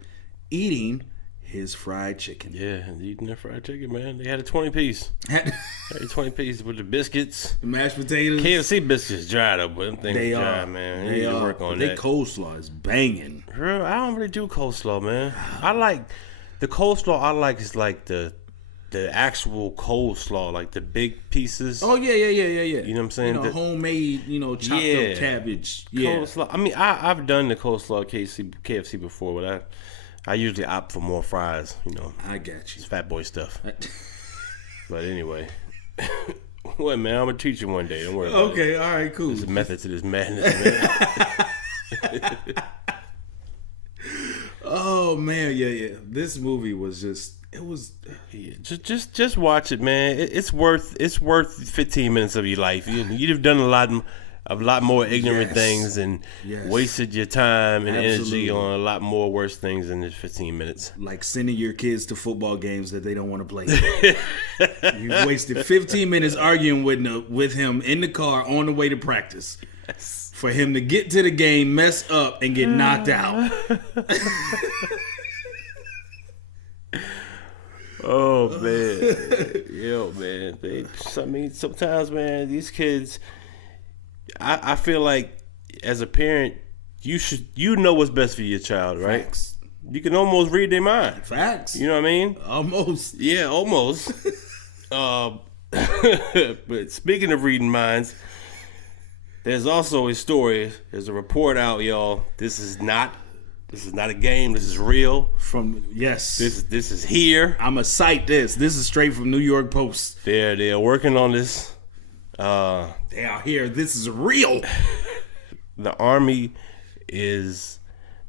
eating his fried chicken. Yeah, and eating their fried chicken, man. They had a 20-piece. Had a 20-piece with the biscuits. Mashed potatoes. KFC biscuits dried up, but them things They dry, are. man. They They need to are. work on But that. their coleslaw is banging. Girl, I don't really do coleslaw, man. I like the coleslaw. I like is like the actual coleslaw, like the big pieces. Oh yeah. You know what I'm saying? The- Homemade, chopped Yeah. up cabbage. Yeah. Coleslaw. I mean, I've done the coleslaw KFC before, but I usually opt for more fries. I got you. It's fat boy stuff. But anyway, what, man? I'm gonna teach you one day. Don't worry. About it. Okay, all right, cool. There's a method to this madness, man. Oh man, yeah. This movie was Yeah, just watch it, man. It's worth 15 minutes of your life. You'd have done a lot more ignorant Yes. things and Yes. wasted your time and Absolutely. energy on a lot more worse things than this 15 minutes. like sending your kids to football games that they don't want to play. You wasted 15 minutes arguing with him in the car on the way to practice. For him to get to the game, mess up, and get knocked out. Oh man, yo man, I mean, sometimes, man, these kids. I feel like as a parent, you know what's best for your child, right? Facts. You can almost read their mind. Facts. You know what I mean? Almost. Yeah, almost. But speaking of reading minds, there's also a story. There's a report out, y'all. This is not a game. This is real. Yes. This is here. I'ma cite this. This is straight from New York Post. They're working on this. They are here. This is real. The Army is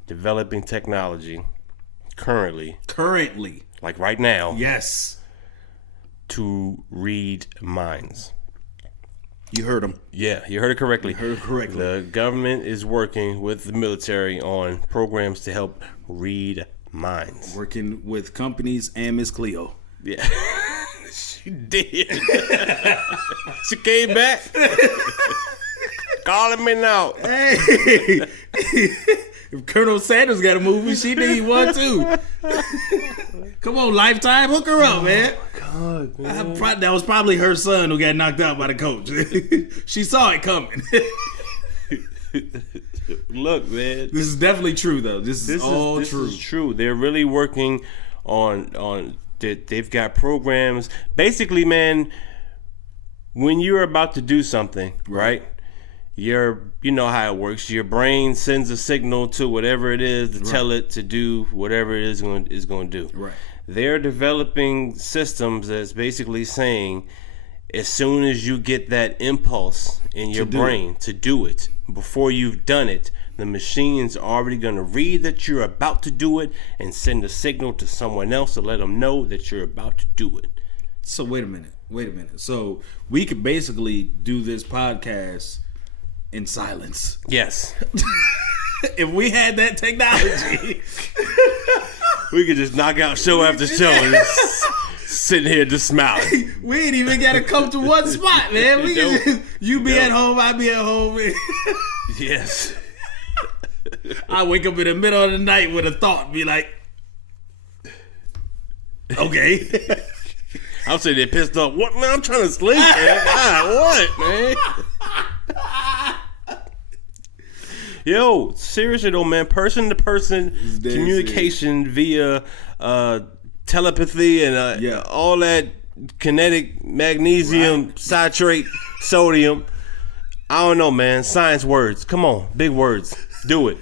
developing technology currently, like right now, yes, to read minds. You heard him. Yeah, you heard it correctly. The government is working with the military on programs to help read minds. Working with companies and Miss Cleo. Yeah. She did. She came back. Calling me now. Hey, if Colonel Sanders got a movie, she need one too. Come on, Lifetime, hook her up, man. God, man. That was probably her son who got knocked out by the coach. She saw it coming. Look, man. This is definitely true, though. This is all true. This is true. They're really working on. They've got programs. Basically, man, when you're about to do something, right? You know how it works. Your brain sends a signal to whatever it is to tell it to do whatever it is going to do. Right. They're developing systems that's basically saying, as soon as you get that impulse in your brain to do it, before you've done it, the machine's already going to read that you're about to do it and send a signal to someone else to let them know that you're about to do it. So wait a minute. So we could basically do this podcast in silence. Yes. If we had that technology, we could just knock out show after show and just sitting here just smiling. We ain't even got to come to one spot, man. We can just, you be at home, I be at home. Yes. I wake up in the middle of the night with a thought, be like, okay. I'm sitting there pissed off. What, man? I'm trying to sleep, man. God, what, man? Yo, seriously though, man. Person to person communication via telepathy and all that kinetic magnesium citrate sodium. I don't know, man. Science words. Come on, big words. Do it.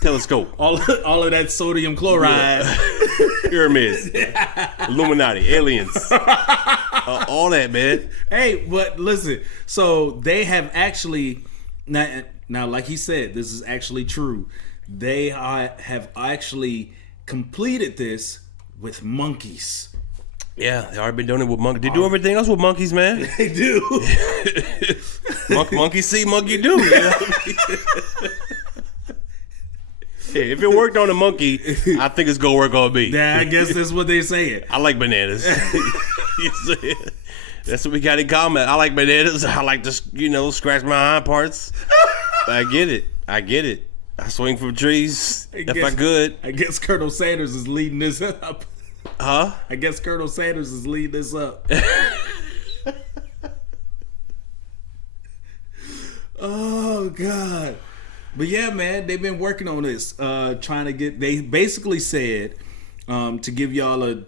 Telescope. All of that sodium chloride. Pyramids. Illuminati. Aliens. All that, man. Hey, but listen. So they have actually now, like he said, this is actually true. They have actually completed this with monkeys. Yeah, they already been doing it with monkeys. They do everything else with monkeys, man. They do. Monkey see, monkey do. You know? Yeah, if it worked on a monkey, I think it's gonna work on me. Yeah, I guess that's what they're saying. I like bananas. That's what we got in common. I like bananas. I like to, scratch my hind parts. I get it. I swing from trees if I could. I guess Colonel Sanders is leading this up. Huh? I guess Colonel Sanders is leading this up. Oh, God. But yeah, man, they've been working on this, trying to get. They basically said to give y'all a,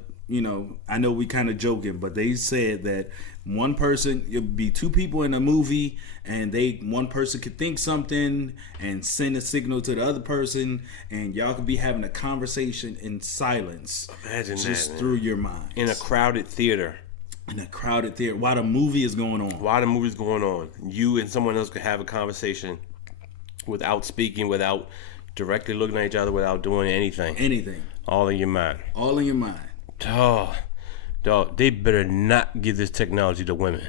I know we kind of joking, but they said that one person, it'll be two people in a movie, and one person could think something and send a signal to the other person, and y'all could be having a conversation in silence. Imagine just that, through your mind in a crowded theater. While the movie is going on. You and someone else could have a conversation without speaking, without directly looking at each other, without doing anything. All in your mind. Oh, dog, they better not give this technology to women.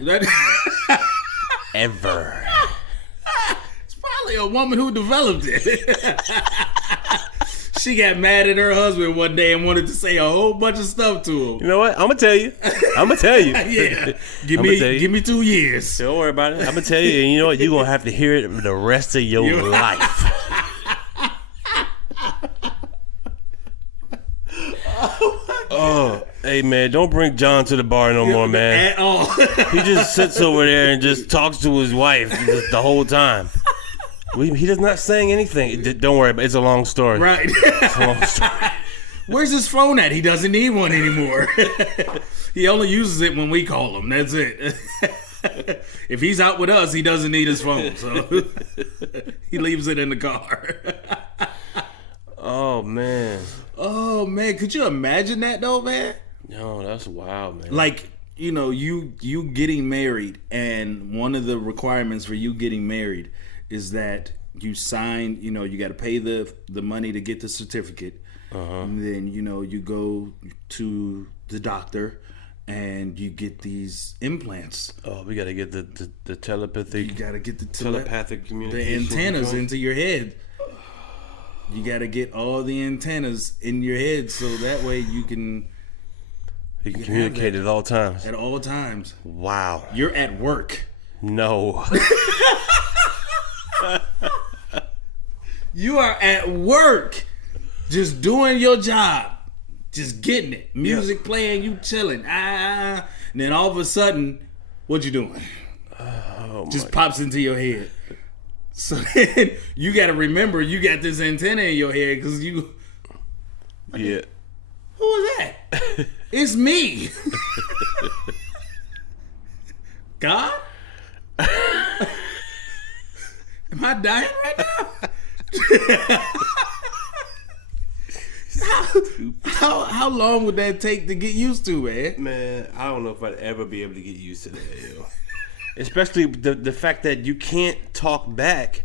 Ever. It's probably a woman who developed it. She got mad at her husband one day and wanted to say a whole bunch of stuff to him. You know what? I'm gonna tell you. Yeah. Give me 2 years. Don't worry about it. I'm gonna tell you, and you know what? You're gonna have to hear it the rest of your life. Oh, hey Hey man, don't bring John to the bar no more, man. At all. He just sits over there and just talks to his wife just the whole time. He does not saying anything. Don't worry, it's a long story. Right. It's a long story. Where's his phone at? He doesn't need one anymore. He only uses it when we call him. That's it. If he's out with us, he doesn't need his phone. So he leaves it in the car. Oh, man. Oh, man. Could you imagine that, though, man? Yo, that's wild, man. Like, you know, you getting married, and one of the requirements for you getting married is that you sign, you know, you got to pay the money to get the certificate. And then, you know, you go to the doctor and you get these implants. Oh, we got to get the telepathy. You got to get the telepathic communication. the antennas into your head. You got to get all the antennas in your head so that way you can communicate at all times. At all times. Wow. You're at work. No. You are at work. Just doing your job. Just getting it. Music playing, you chilling. And then all of a sudden, what you doing? Just pops into your head. So then you got to remember you got this antenna in your head because you... Yeah. Who is that? It's me. God? Am I dying right now? How long would that take to get used to, man? Man, I don't know if I'd ever be able to get used to that, yo. Especially the fact that you can't talk back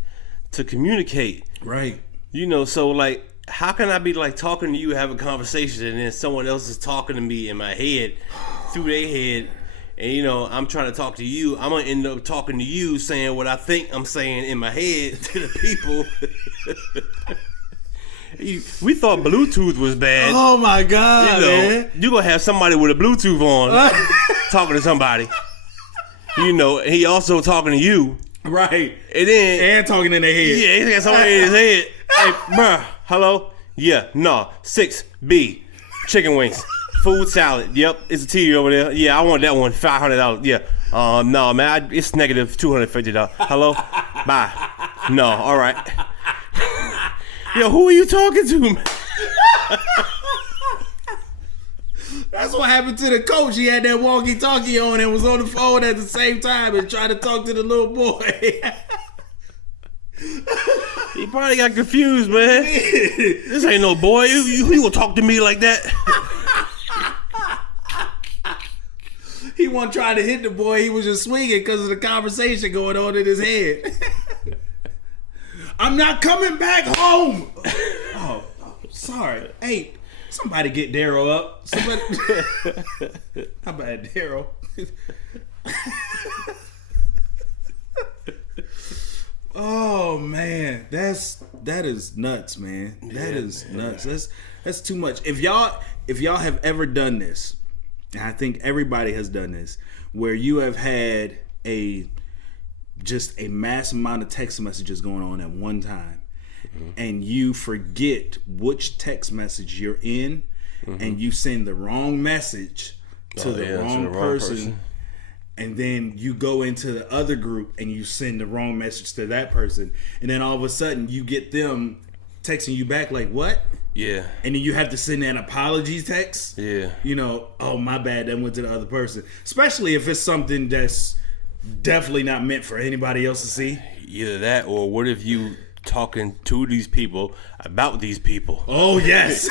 to communicate. Right. You know, so like, how can I be like talking to you, have a conversation, and then someone else is talking to me in my head, through their head, and you know, I'm trying to talk to you. I'm gonna end up talking to you, saying what I think I'm saying in my head to the people. We thought Bluetooth was bad. Oh my God, you know, man. You gonna have somebody with a Bluetooth on talking to somebody. You know, and he also talking to you. Right. And talking in their head. Yeah, he got somebody in his head. Hey, bruh, hello? Yeah, no. 6B. Chicken wings. Food salad. Yep, it's a TV over there. Yeah, I want that one. $500. Yeah. No, man, it's negative $250. Hello? Bye. No, all right. Yo, who are you talking to, man? That's what happened to the coach. He had that walkie-talkie on and was on the phone at the same time and tried to talk to the little boy. He probably got confused, man. This ain't no boy. You gonna talk to me like that? He wasn't trying to hit the boy. He was just swinging because of the conversation going on in his head. I'm not coming back home. Oh, sorry. Hey, somebody get Daryl up. Somebody. How about Daryl? Oh man, that is nuts, man. That is nuts. That's too much. If y'all have ever done this, and I think everybody has done this, where you have had just a mass amount of text messages going on at one time, and you forget which text message you're in, and you send the wrong message to the wrong person. And then you go into the other group and you send the wrong message to that person. And then all of a sudden you get them texting you back like, what? Yeah. And then you have to send an apology text. Yeah. You know, oh, my bad, that went to the other person. Especially if it's something that's definitely not meant for anybody else to see. Either that or what if you talking to these people about these people? Oh, yes.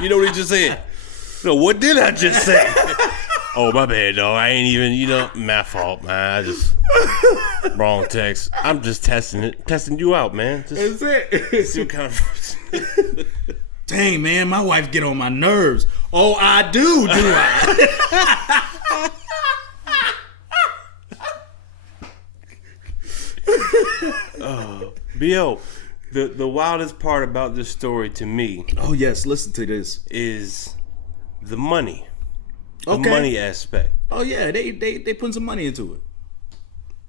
You know what he just said? No, what did I just say? Oh, my bad, dog. I ain't even, my fault, man. I just, wrong text. I'm just testing you out, man. Just That's it. see what kind of... Dang, man, my wife get on my nerves. Oh, I do I? B.O., the wildest part about this story to me... Oh, yes, listen to this. ...is the money. The Okay. money aspect. Oh, yeah, they put some money into it.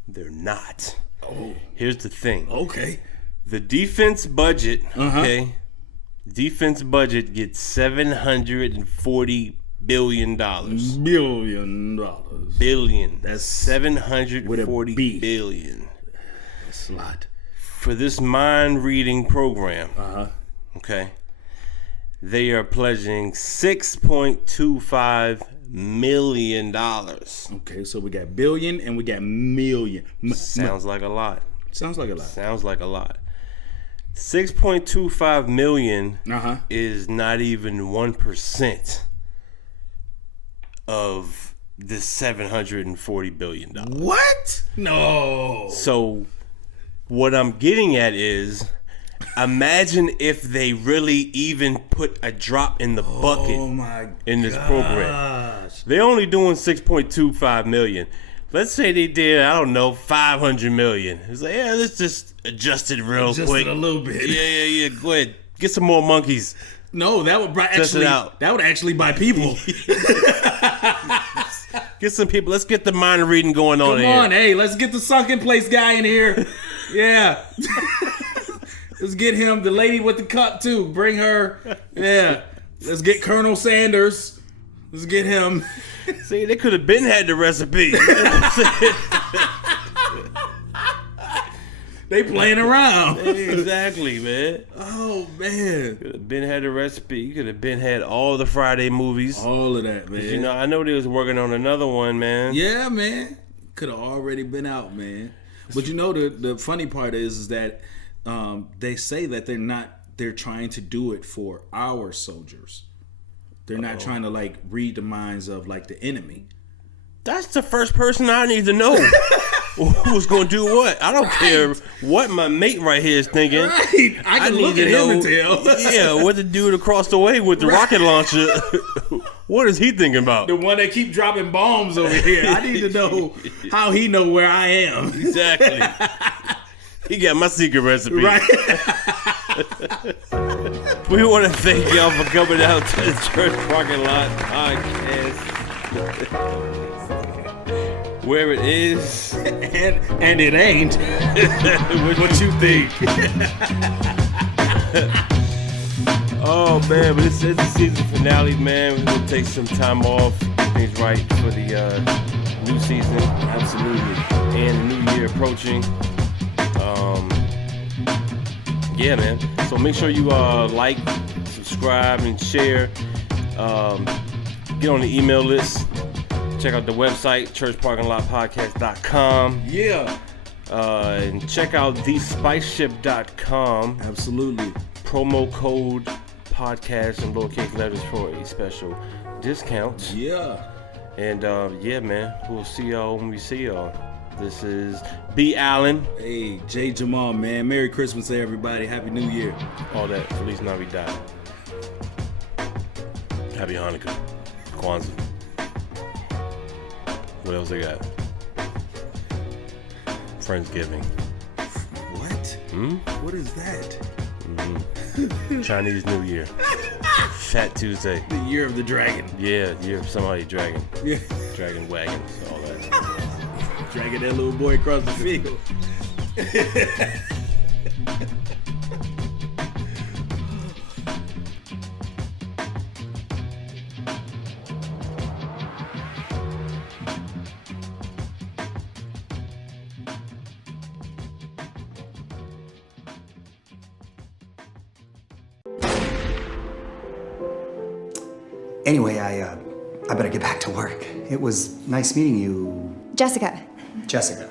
They're not. Oh. Here's the thing. Okay. The defense budget, okay, defense budget gets $740 billion. $1 billion. Billion. That's $740 B. billion. That's a lot. For this mind reading program. Okay. They are pledging $6.25 million. Okay, so we got billion and we got million. Sounds like a lot. Sounds like a lot. Sounds like a lot. 6.25 million is not even 1% of the $740 billion. What? No. So what I'm getting at is, imagine if they really even put a drop in the bucket in this program. They're only doing 6.25 million. Let's say they did, I don't know, 500 million. It's like, yeah, let's just adjust it real quick. A little bit. Yeah. Go ahead. Get some more monkeys. No, that would actually buy people. Get some people. Let's get the mind reading going on here. Come on, hey, let's get the sunken place guy in here. Yeah. Let's get him, the lady with the cup too. Bring her. Yeah. Let's get Colonel Sanders. Let's get him. See, they could have been had the recipe. They playing around. Exactly, man. Oh, man. Could have been had the recipe. You could have been had all the Friday movies. All of that, man. You know, I know they was working on another one, man. Yeah, man. Could have already been out, man. But you know, the funny part is that they say that they're trying to do it for our soldiers. They're not trying to like read the minds of like the enemy. That's the first person I need to know. Who's gonna do what? I don't care what my mate right here is thinking. Right. I can look at him and tell. Yeah, what the dude across the way with the rocket launcher. What is he thinking about? The one that keep dropping bombs over here. I need to know how he know where I am. Exactly. He got my secret recipe. Right. We want to thank y'all for coming out to the Church Parking Lot Podcast. Where it is. and it ain't. What you think? Oh, man, but it's the season finale, man. We're going to take some time off. Get things right for the new season. Absolutely. And the new year approaching. Yeah, man. So make sure you like, subscribe, and share. Get on the email list. Check out the website, churchparkinglotpodcast.com. Yeah. And check out thespiceship.com. Absolutely. Promo code podcast in lowercase letters for a special discount. Yeah. And yeah, man. We'll see y'all when we see y'all. This is B. Allen. Hey, J. Jamal, man. Merry Christmas to everybody. Happy New Year. All that. Feliz Navidad. Happy Hanukkah. Kwanzaa. What else they got? Friendsgiving. What? What is that? Chinese New Year. Fat Tuesday. The Year of the Dragon. Yeah, year of somebody dragon. Yeah. Dragon wagons, all that. Dragging that little boy across the field. Anyway, I better get back to work. It was nice meeting you, Jessica. Jessica.